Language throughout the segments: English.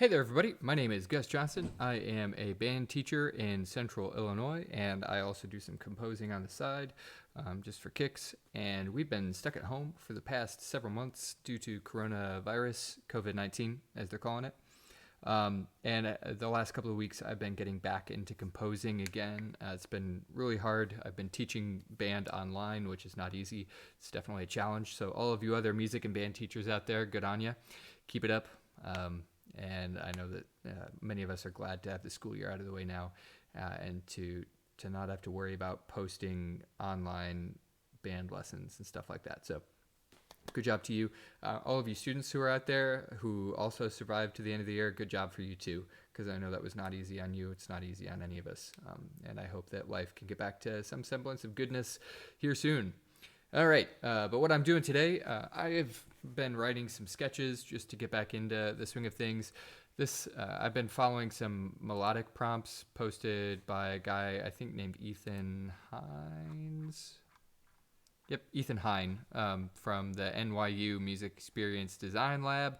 Hey there, everybody. My name is Gus Johnson. I am a band teacher in Central Illinois, and I also do some composing on the side, just for kicks. And we've been stuck at home for the past several months due to coronavirus, COVID-19, as they're calling it. And the last couple of weeks, I've been getting back into composing again. It's been really hard. I've been teaching band online, which is not easy. It's definitely a challenge. So all of you other music and band teachers out there, good on you. Keep it up. And I know that many of us are glad to have the school year out of the way now, and to not have to worry about posting online band lessons and stuff like that. So good job to you. All of you students who are out there who also survived to the end of the year, good job for you too, because I know that was not easy on you. It's not easy on any of us. And I hope that life can get back to some semblance of goodness here soon. All right, but what I'm doing today, I have been writing some sketches just to get back into the swing of things. I've been following some melodic prompts posted by a guy I think named Ethan Hines. Yep, Ethan Hine, from the NYU Music Experience Design Lab.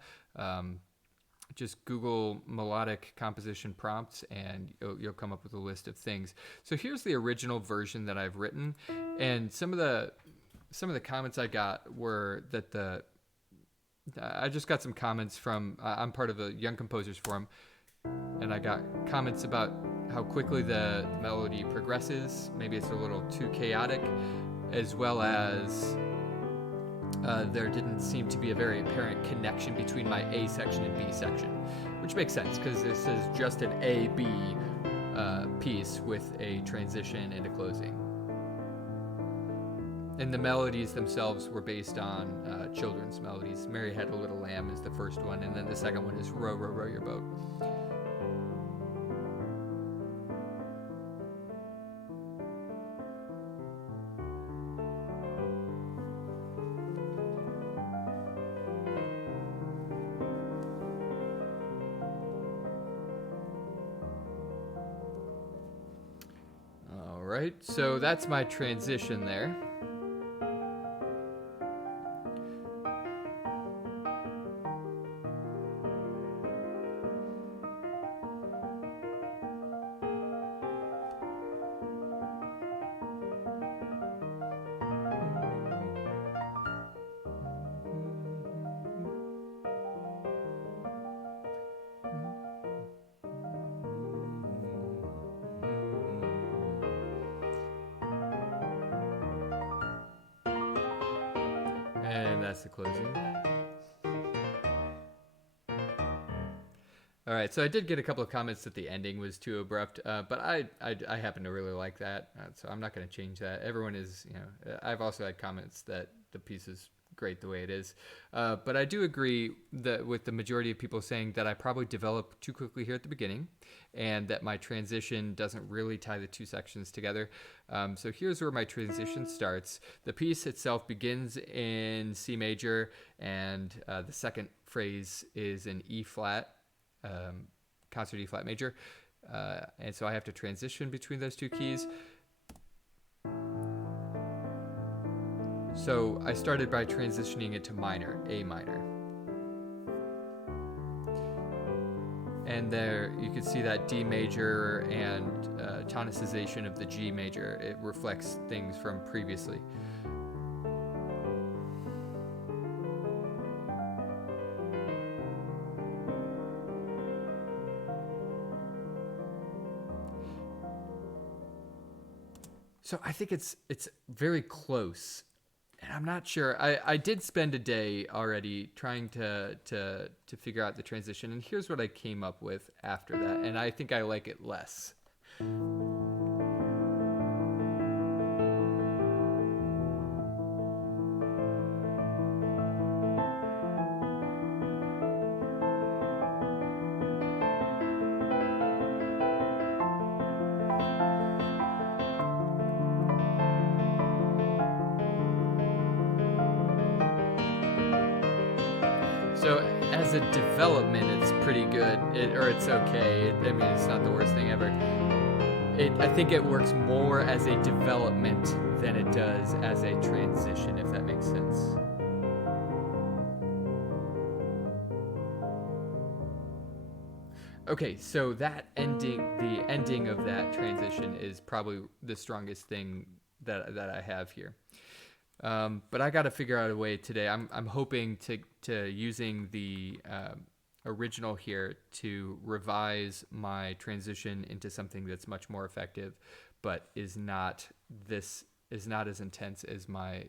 Just Google melodic composition prompts and you'll come up with a list of things. So here's the original version that I've written, and some of the comments I got were that I just got some comments from, I'm part of a Young Composers Forum, and I got comments about how quickly the melody progresses. Maybe it's a little too chaotic, as well as there didn't seem to be a very apparent connection between my A section and B section, which makes sense because this is just an A-B piece with a transition and a closing. And the melodies themselves were based on children's melodies. Mary Had a Little Lamb is the first one, and then the second one is Row, Row, Row Your Boat. All right, so that's my transition there. And that's the closing. All right, so I did get a couple of comments that the ending was too abrupt, but I happen to really like that, so I'm not going to change that. Everyone is, I've also had comments that the piece is great the way it is, but I do agree that with the majority of people saying that I probably develop too quickly here at the beginning, and that my transition doesn't really tie the two sections together. So here's where my transition starts. The piece itself begins in C major, and the second phrase is in E flat. Concert E flat major, and so I have to transition between those two keys. So I started by transitioning it to minor, A minor, and there you can see that D major and tonicization of the G major. It reflects things from previously. So I think it's very close, and I'm not sure. I did spend a day already trying to figure out the transition, and here's what I came up with after that, and I think I like it less. So as a development, it's pretty good, or it's okay. I mean, it's not the worst thing ever. I think it works more as a development than it does as a transition, if that makes sense. Okay, so the ending of that transition is probably the strongest thing that I have here. But I got to figure out a way today. I'm hoping to using the original here to revise my transition into something that's much more effective, but is not as intense as my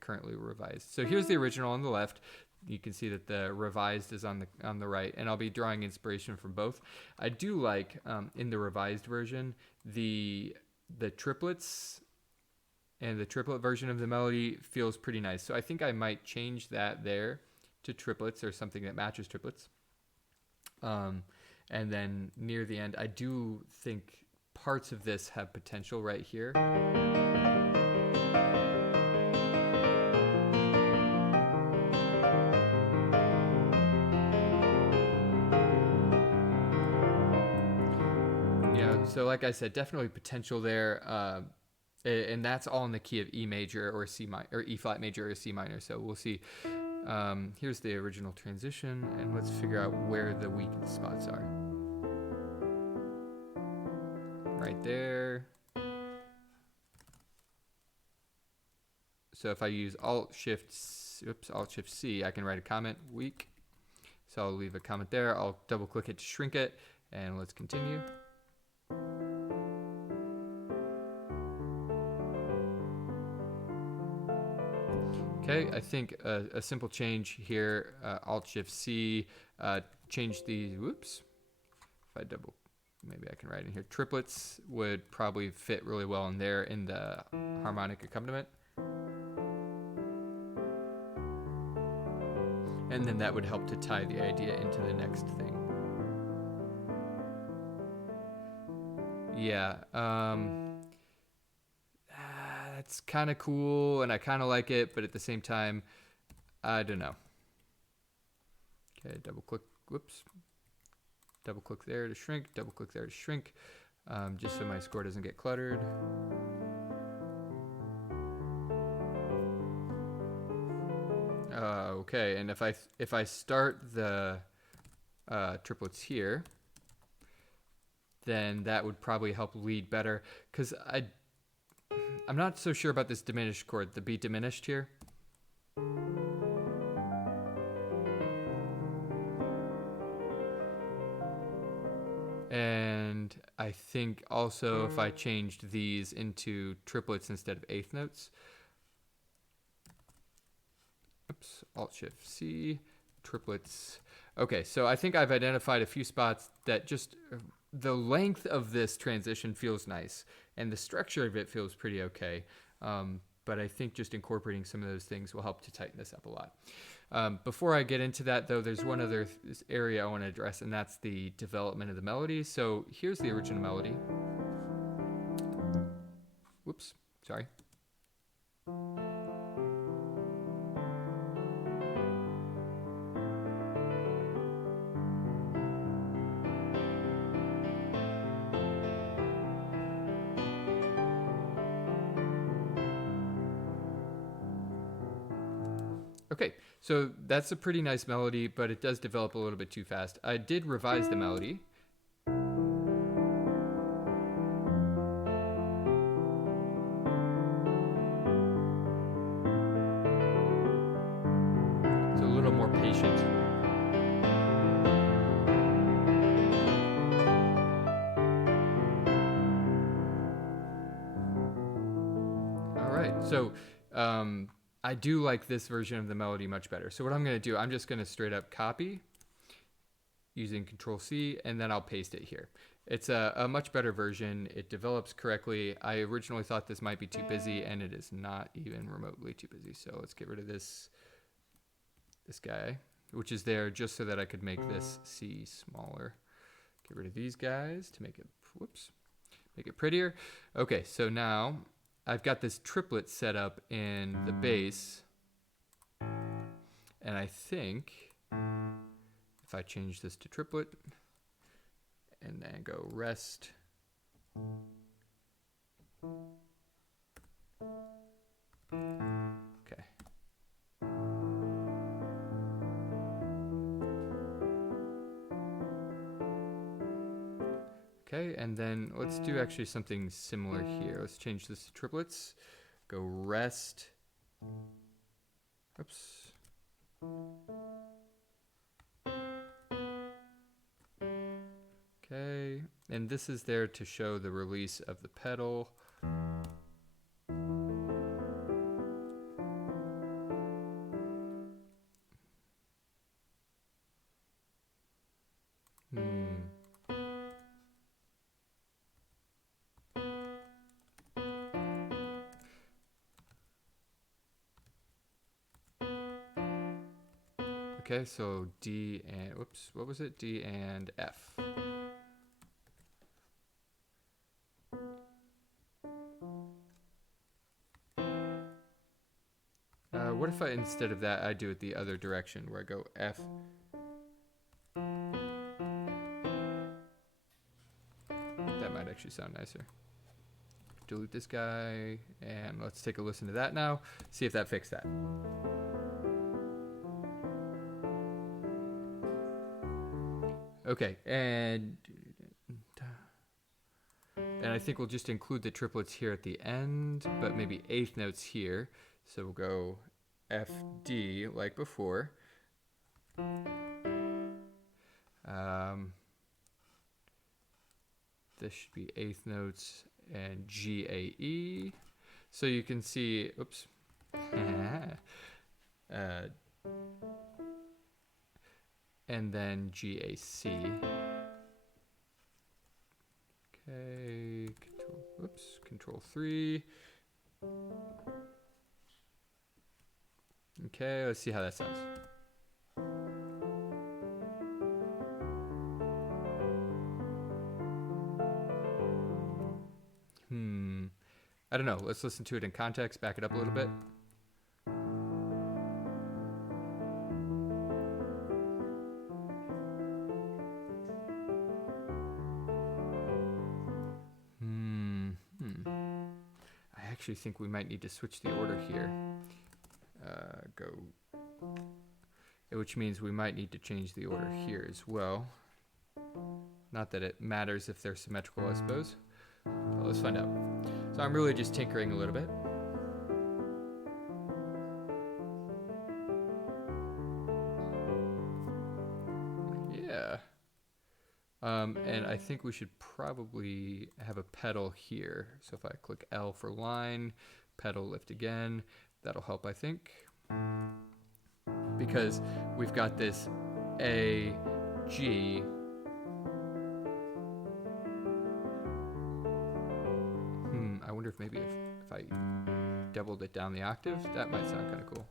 currently revised. So here's the original on the left. You can see that the revised is on the right, and I'll be drawing inspiration from both. I do like in the revised version the triplets, and the triplet version of the melody feels pretty nice. So I think I might change that there to triplets or something that matches triplets. And then near the end, I do think parts of this have potential right here. So like I said, definitely potential there. And that's all in the key of E major or C minor, or E flat major or C minor. So we'll see. Here's the original transition, and let's figure out where the weak spots are. Right there. So if I use Alt Shift C, I can write a comment, weak. So I'll leave a comment there. I'll double click it to shrink it, and let's continue. Okay, I think a simple change here, Alt Shift C, change the, whoops, if I maybe I can write in here, triplets would probably fit really well in there in the harmonic accompaniment. And then that would help to tie the idea into the next thing. Yeah, it's kind of cool, and I kind of like it, but at the same time, I don't know. Okay, double click, whoops. Double click there to shrink, double click there to shrink, just so my score doesn't get cluttered. Okay, and if I start the triplets here, then that would probably help lead better, because I'm not so sure about this diminished chord, the B diminished here. And I think also if I changed these into triplets instead of eighth notes. Oops, Alt Shift C, triplets. Okay, so I think I've identified a few spots that just the length of this transition feels nice, and the structure of it feels pretty okay. But I think just incorporating some of those things will help to tighten this up a lot. Before I get into that, though, there's one other area I want to address, and that's the development of the melody. So here's the original melody. Whoops, sorry. Okay, so that's a pretty nice melody, but it does develop a little bit too fast. I did revise the melody. It's a little more patient. All right, so I do like this version of the melody much better. So what I'm going to do, I'm just going to straight up copy using Control C, and then I'll paste it here. It's a much better version. It develops correctly. I originally thought this might be too busy, and it is not even remotely too busy. So let's get rid of this guy, which is there just so that I could make this C smaller. Get rid of these guys to make it, make it prettier. Okay, so now I've got this triplet set up in the bass, and I think if I change this to triplet and then go rest, okay. Okay, and then let's do actually something similar here. Let's change this to triplets. Go rest. Oops. Okay, and this is there to show the release of the pedal. Okay, so D and, whoops, what was it? D and F. What if I, instead of that, I do it the other direction, where I go F. That might actually sound nicer. Delete this guy, and let's take a listen to that now. See if that fixed that. Okay, and I think we'll just include the triplets here at the end, but maybe eighth notes here. So we'll go F, D like before. This should be eighth notes and G, A, E. So you can see, oops. And then G, A, C. Okay, control 3. Okay, let's see how that sounds. I don't know, let's listen to it in context, back it up a little bit. I actually think we might need to switch the order here. Which means we might need to change the order here as well. Not that it matters if they're symmetrical, I suppose. But let's find out. So I'm really just tinkering a little bit. Yeah. And I think we should probably have a pedal here. So if I click L for line, pedal lift again, that'll help, I think. Because we've got this A, G. I wonder if maybe if I doubled it down the octave, that might sound kind of cool.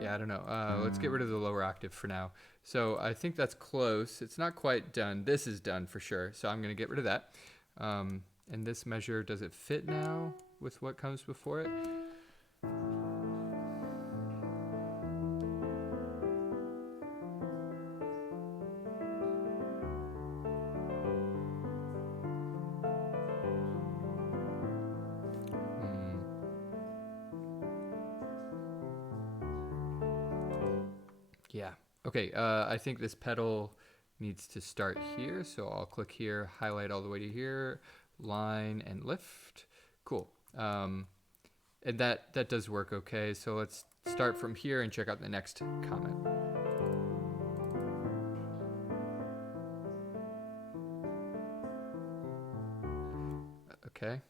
Yeah, I don't know. Let's get rid of the lower octave for now. So I think that's close. It's not quite done. This is done for sure. So I'm going to get rid of that. And this measure, does it fit now with what comes before it? Yeah. Okay, I think this pedal needs to start here, so I'll click here, highlight all the way to here, line and lift. Cool. And that does work okay, so let's start from here and check out the next comment. Okay.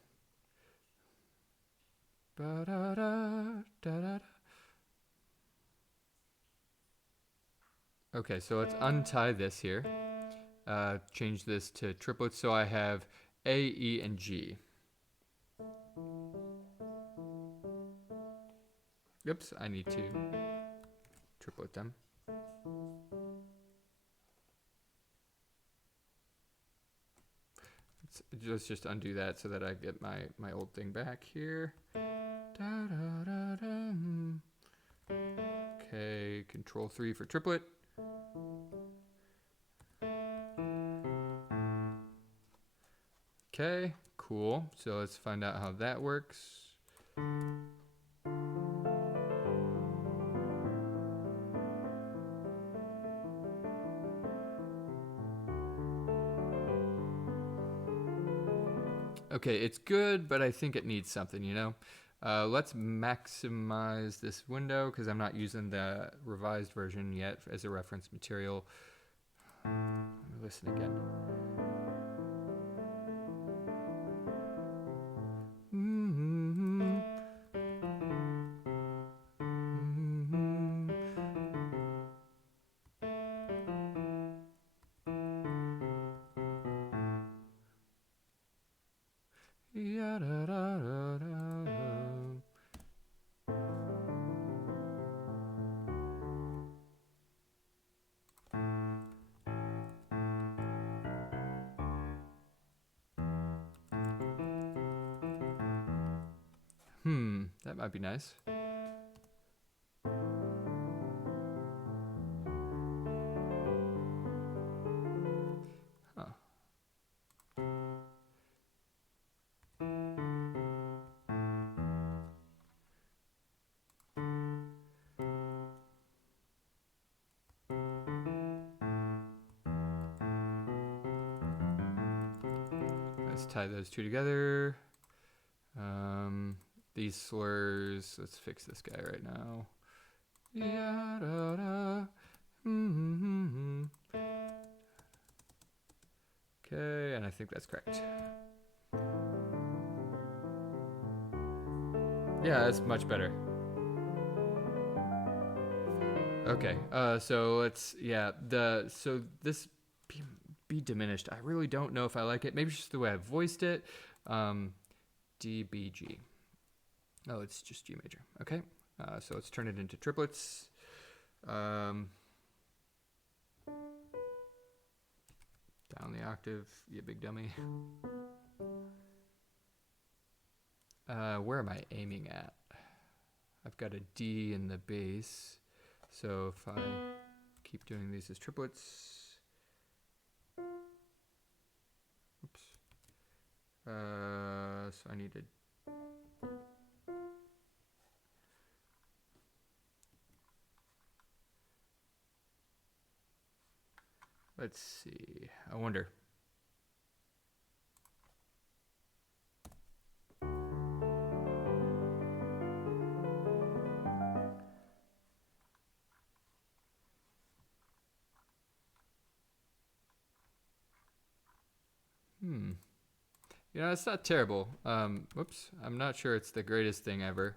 Okay, so let's untie this here. Change this to triplets, so I have A, E, and G. Oops, I need to triplet them. Let's just undo that so that I get my old thing back here. Okay, control 3 for triplet. Okay, cool. So let's find out how that works. Okay, it's good, but I think it needs something, you know? Let's maximize this window because I'm not using the revised version yet as a reference material. Let me listen again. That might be nice. Huh. Let's tie those two together. These slurs, let's fix this guy right now. Okay, and I think that's correct. Yeah, that's much better. Okay, so let's, so this be diminished. I really don't know if I like it. Maybe it's just the way I voiced it. D, B, G. Oh, it's just G major. Okay, so let's turn it into triplets. Down the octave, you big dummy. Where am I aiming at? I've got a D in the bass. So if I keep doing these as triplets. Oops. So I need to. Let's see. I wonder. You know, it's not terrible. Whoops. I'm not sure it's the greatest thing ever.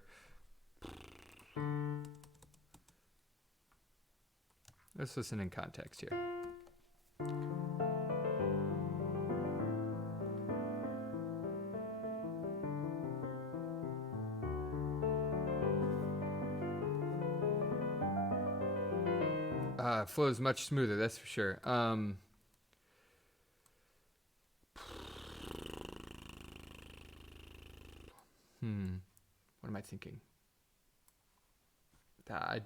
Let's listen in context here. It flows much smoother, that's for sure. What am I thinking? I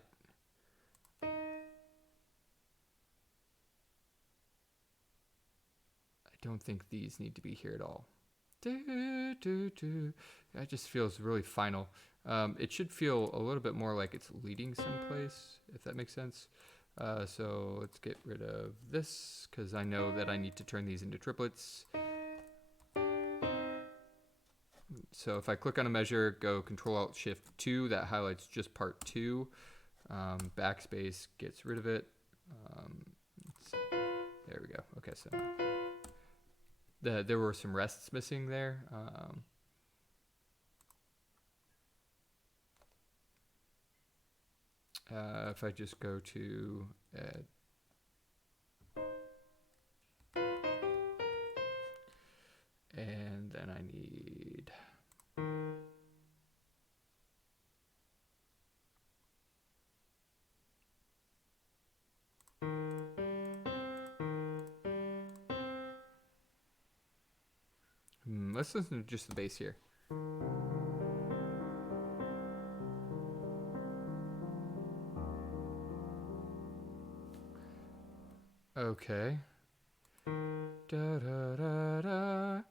don't think these need to be here at all. It just feels really final. It should feel a little bit more like it's leading someplace, if that makes sense. So let's get rid of this because I know that I need to turn these into triplets. So if I click on a measure, go Control-Alt-Shift-2, that highlights just part 2. Backspace gets rid of it. There we go. Okay, so there were some rests missing there. If I just go to and then I need let's listen to just the bass here. Okay. Da da da da.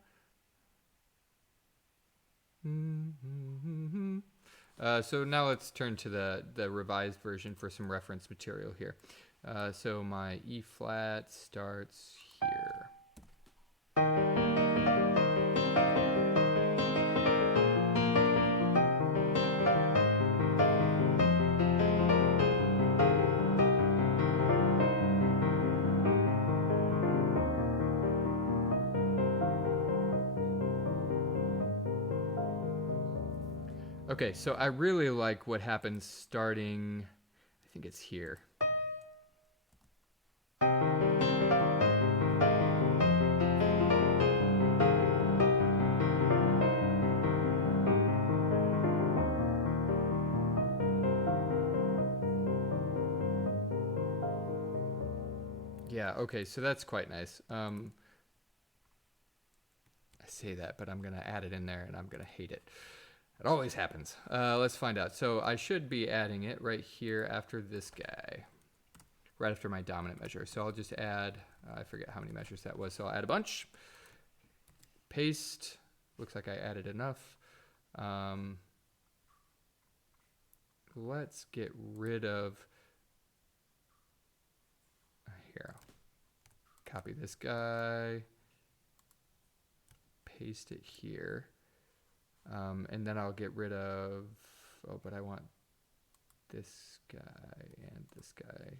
So now let's turn to the revised version for some reference material here. So my E flat starts here. Okay, so I really like what happens starting, I think it's here. Yeah, okay, so that's quite nice. I say that, but I'm going to add it in there and I'm going to hate it. It always happens. Let's find out. So I should be adding it right here after this guy, right after my dominant measure. So I'll just add, I forget how many measures that was. So I'll add a bunch, paste. Looks like I added enough. Let's get rid of, here, copy this guy, paste it here. And then I'll get rid of, oh, but I want this guy and this guy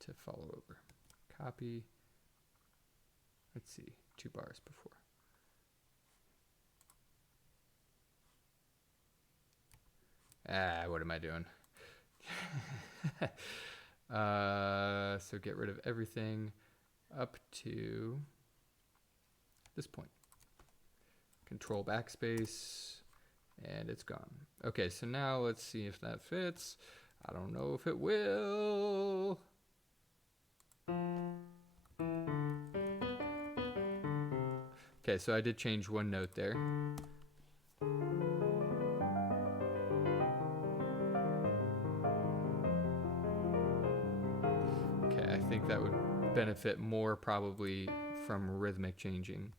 to follow over. Copy. Let's see, 2 bars before. What am I doing? So get rid of everything up to this point. Control backspace, and it's gone. Okay, so now let's see if that fits. I don't know if it will. Okay, so I did change one note there. Okay, I think that would benefit more probably from rhythmic changing.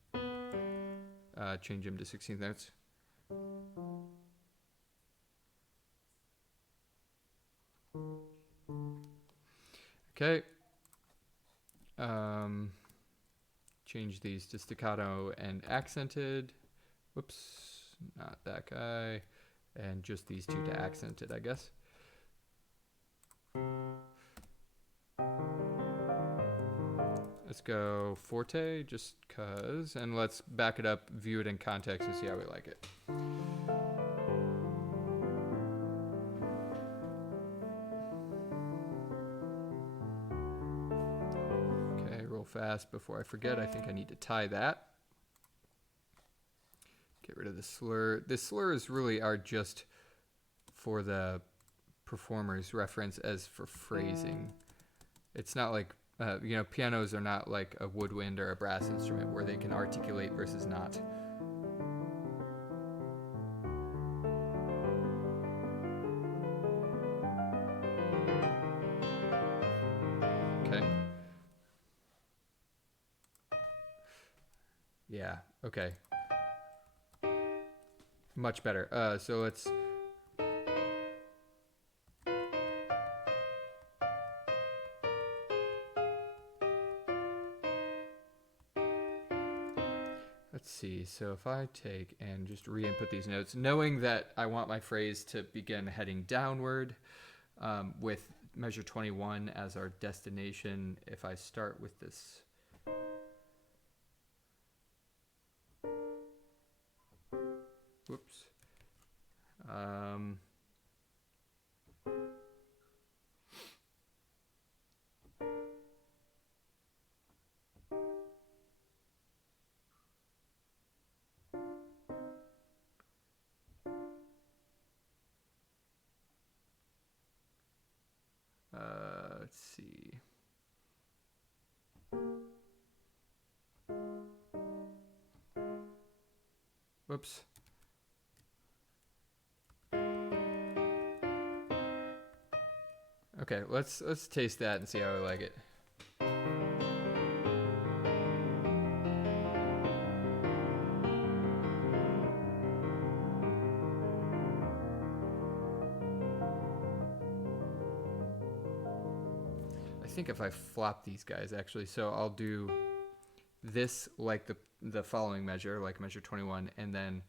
Change them to 16th notes. Okay. Change these to staccato and accented. Whoops, not that guy. And just these 2 to accented, I guess. Let's go forte, just cause, and let's back it up, view it in context, and see how we like it. Okay, real fast before I forget, I think I need to tie that. Get rid of the slur. The slurs really are just for the performer's reference as for phrasing. It's not like, pianos are not like a woodwind or a brass instrument where they can articulate versus not. Okay. Yeah, okay. Much better. So let's... Let's see, so if I take and just re-input these notes, knowing that I want my phrase to begin heading downward, with measure 21 as our destination, if I start with this. Whoops. Let's see. Whoops. Okay, let's taste that and see how I like it. I think if I flop these guys actually, so I'll do this like the following measure, like measure 21, and then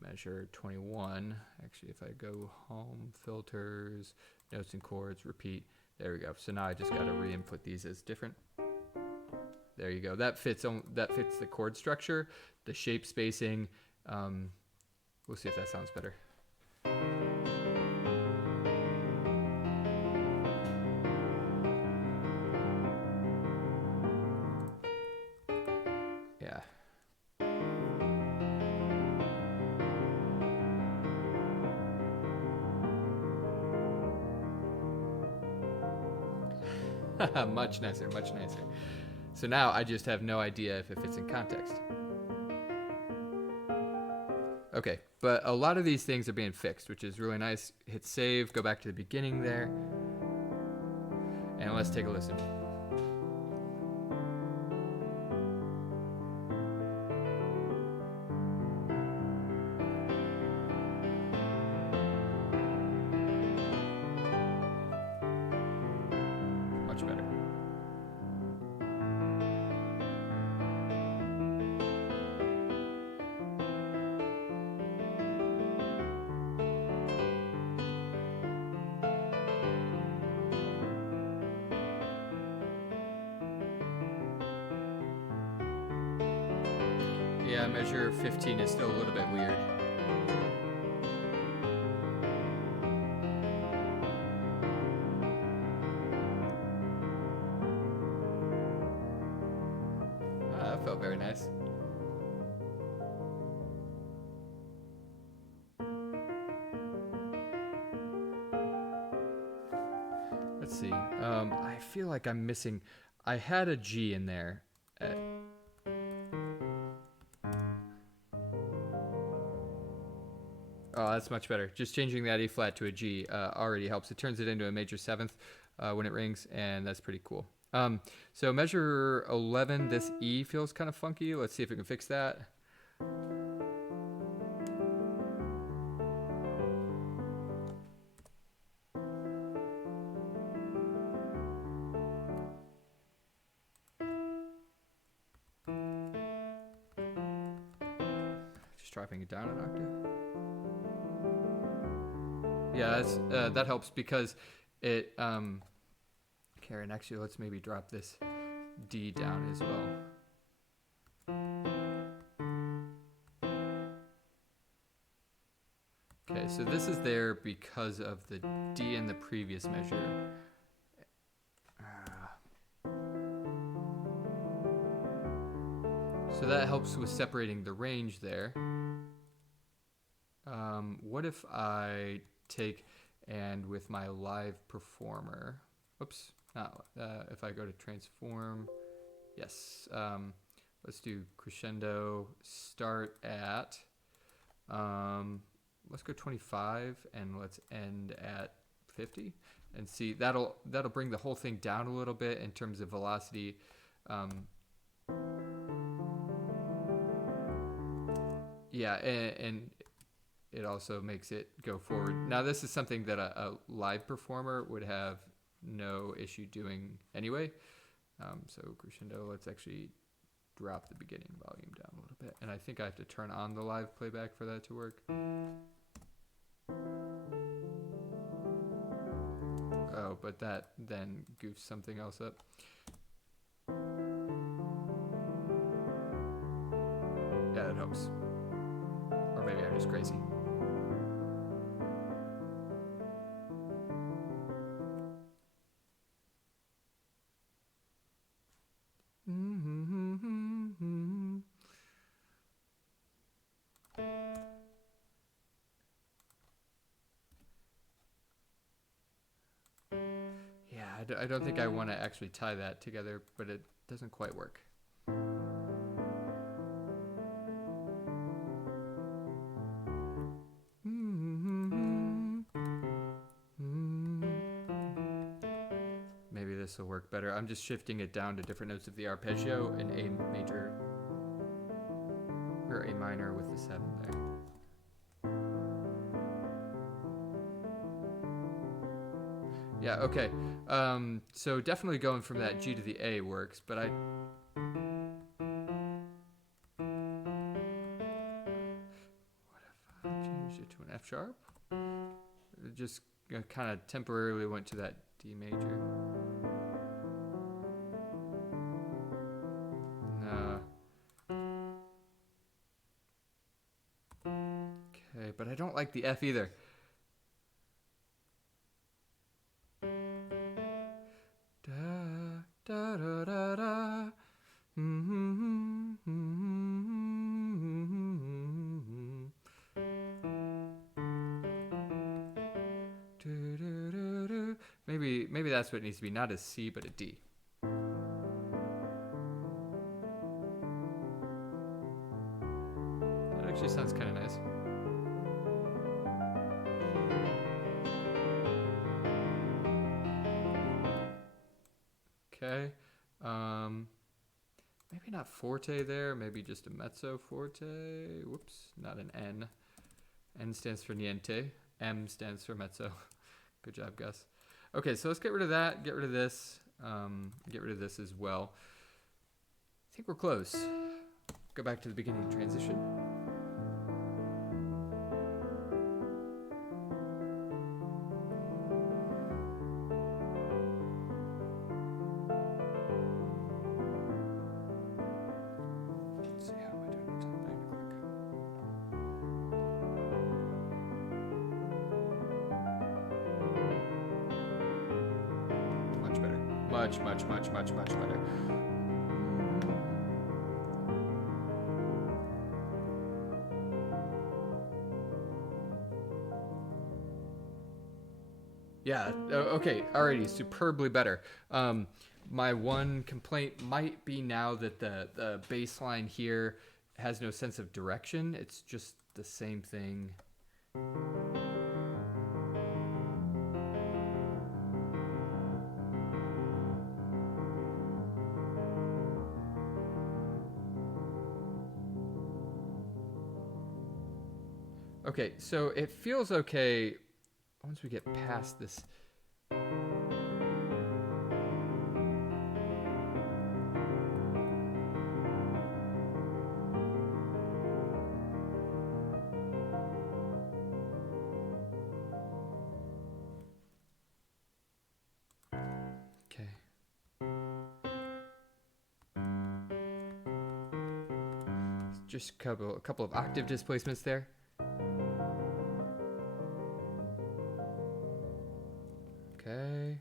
measure 21. Actually, if I go home, filters, notes and chords, repeat. There we go. So now I just got to re-input these as different. There you go. That fits the chord structure, the shape spacing. We'll see if that sounds better. Much nicer, much nicer. So now I just have no idea if it fits in context. Okay, but a lot of these things are being fixed, which is really nice. Hit save, go back to the beginning there, and let's take a listen. Much better. Yeah, measure 15 is still a little bit weird. That felt very nice. Let's see. I feel like I'm missing. I had a G in there. Oh, that's much better. Just changing that E flat to a G already helps. It turns it into a major seventh when it rings, and that's pretty cool. So measure 11, this E feels kind of funky. Let's see if we can fix that. Just dropping it down an octave. Yeah, that helps because it, Karen, actually, let's maybe drop this D down as well. Okay, so this is there because of the D in the previous measure. So that helps with separating the range there. What if I take and with my live performer, oops, not, if I go to transform, yes, let's do crescendo, start at, let's go 25 and let's end at 50 and see, that'll bring the whole thing down a little bit in terms of velocity. Yeah, and it also makes it go forward. Now this is something that a live performer would have no issue doing anyway. So crescendo, let's actually drop the beginning volume down a little bit. And I think I have to turn on the live playback for that to work. Oh, but that then goofs something else up. Yeah, that helps. Or maybe I'm just crazy. I don't think I want to actually tie that together, but it doesn't quite work. Maybe this will work better. I'm just shifting it down to different notes of the arpeggio in A major, or A minor with the 7 there. Yeah, okay. So definitely going from that G to the A works, but what if I changed it to an F sharp? It just kind of temporarily went to that D major. No. Okay, but I don't like the F either. maybe that's what it needs to be, not a C, but a D. That actually sounds kind of nice. Okay. Maybe not forte there. Maybe just a mezzo forte. Whoops, not an N. N stands for niente. M stands for mezzo. Good job, Gus. Okay, so let's get rid of that. Get rid of this. Get rid of this as well. I think we're close. Go back to the beginning transition. Much better. Yeah, okay, alrighty, superbly better. My one complaint might be now that the bass line here has no sense of direction. It's just the same thing. Okay, so it feels okay once we get past this. Okay. Just a couple of octave displacements there. Okay.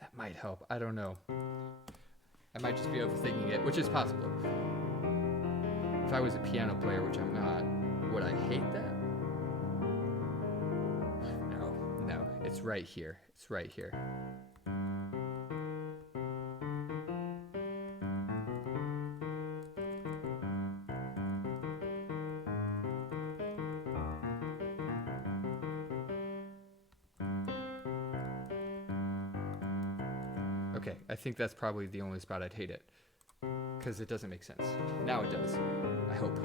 That might help. I don't know. I might just be overthinking it, which is possible. If I was a piano player, which I'm not, would I hate that? No. It's right here. It's right here. Okay, I think that's probably the only spot I'd hate it, because it doesn't make sense. Now it does, I hope.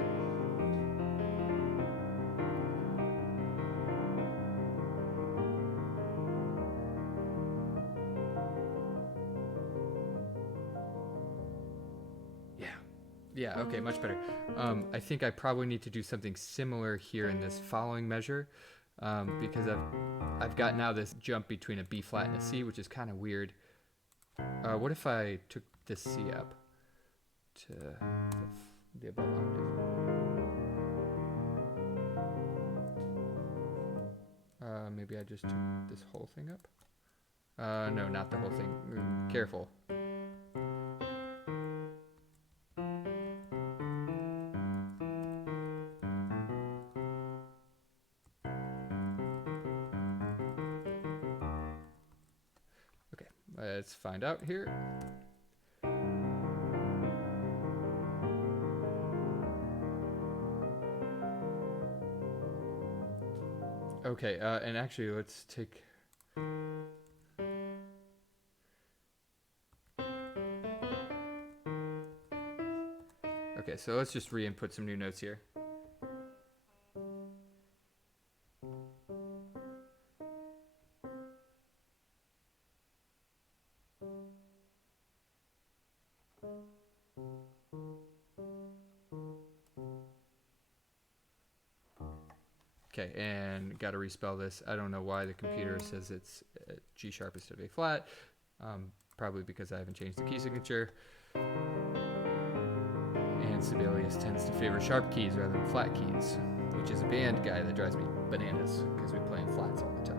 Yeah, okay, much better. I think I probably need to do something similar here in this following measure, because I've got now this jump between a B flat and a C, which is kind of weird. What if I took this C up to the above octave? Maybe I just took this whole thing up? No, not the whole thing. Careful. Okay, let's find out here. Okay, and actually let's take... Okay, so let's just re-input some new notes here. Okay, and got to respell this. I don't know why the computer says it's G sharp instead of A flat. Probably because I haven't changed the key signature. And Sibelius tends to favor sharp keys rather than flat keys, which is a band guy that drives me bananas because we play in flats all the time.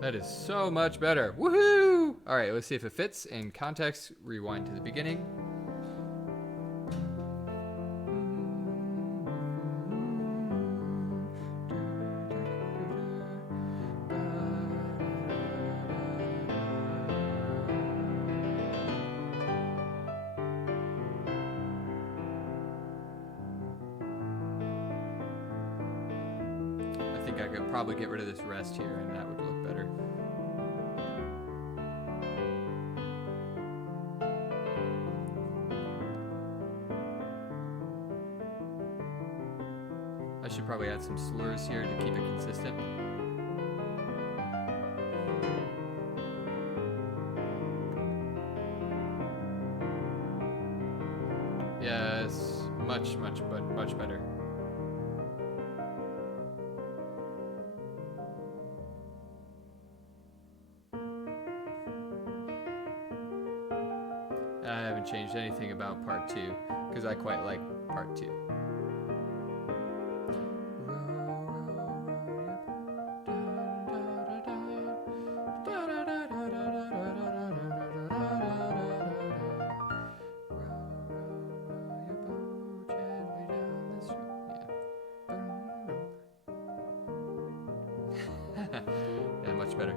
That is so much better. Woohoo! All right, let's see if it fits. In context, rewind to the beginning. I think I could probably get rid of this rest here and that would look better. I should probably add some slurs here to keep it consistent. Yes, much better. I haven't changed anything about part 2 because I quite like part 2. Yeah, much better.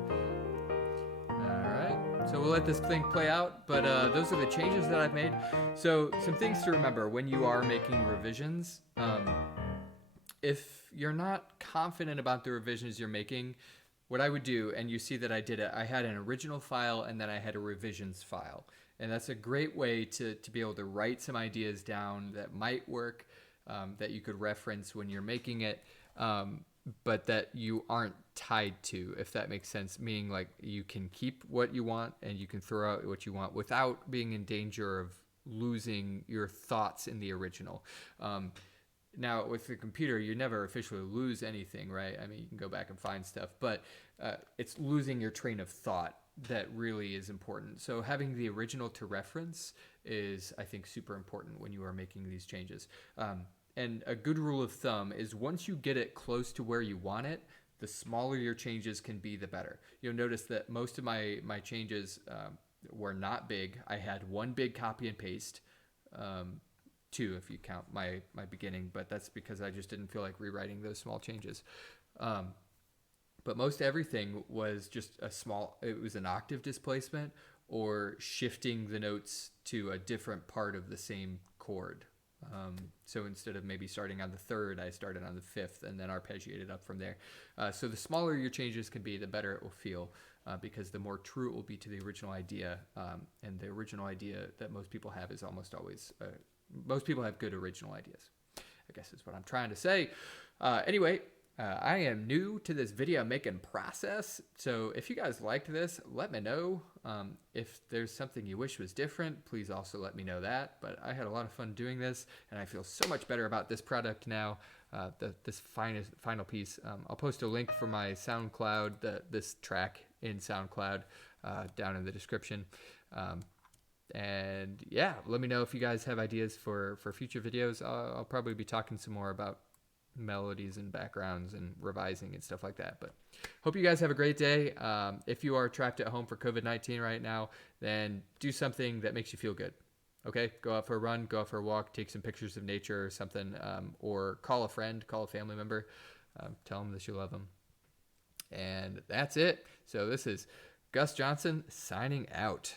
So we'll let this thing play out, but those are the changes that I've made. So some things to remember when you are making revisions. If you're not confident about the revisions you're making, what I would do, and you see that I did it, I had an original file and then I had a revisions file. And that's a great way to be able to write some ideas down that might work, that you could reference when you're making it. But that you aren't tied to, if that makes sense, meaning like you can keep what you want and you can throw out what you want without being in danger of losing your thoughts in the original. Now with the computer, you never officially lose anything, right? I mean, you can go back and find stuff, but it's losing your train of thought that really is important. So having the original to reference is, I think, super important when you are making these changes. And a good rule of thumb is once you get it close to where you want it, the smaller your changes can be, the better. You'll notice that most of my changes were not big. I had one big copy and paste, two if you count my beginning, but that's because I just didn't feel like rewriting those small changes. But most everything was just it was an octave displacement or shifting the notes to a different part of the same chord. So instead of maybe starting on the 3rd, I started on the 5th and then arpeggiated up from there. So the smaller your changes can be, the better it will feel, because the more true it will be to the original idea. And the original idea that most people have is almost always, most people have good original ideas, I guess is what I'm trying to say. Anyway, I am new to this video making process, so if you guys liked this, let me know. If there's something you wish was different, please also let me know that. But I had a lot of fun doing this, and I feel so much better about this product now, this final piece. I'll post a link for my SoundCloud, this track in SoundCloud, down in the description. And yeah, let me know if you guys have ideas for future videos. I'll probably be talking some more about melodies and backgrounds and revising and stuff like that. But hope you guys have a great day. If you are trapped at home for COVID-19 right now, then do something that makes you feel good. Okay, go out for a run, go out for a walk, take some pictures of nature or something, or call a friend, call a family member, tell them that you love them. And that's it. So this is Gus Johnson signing out.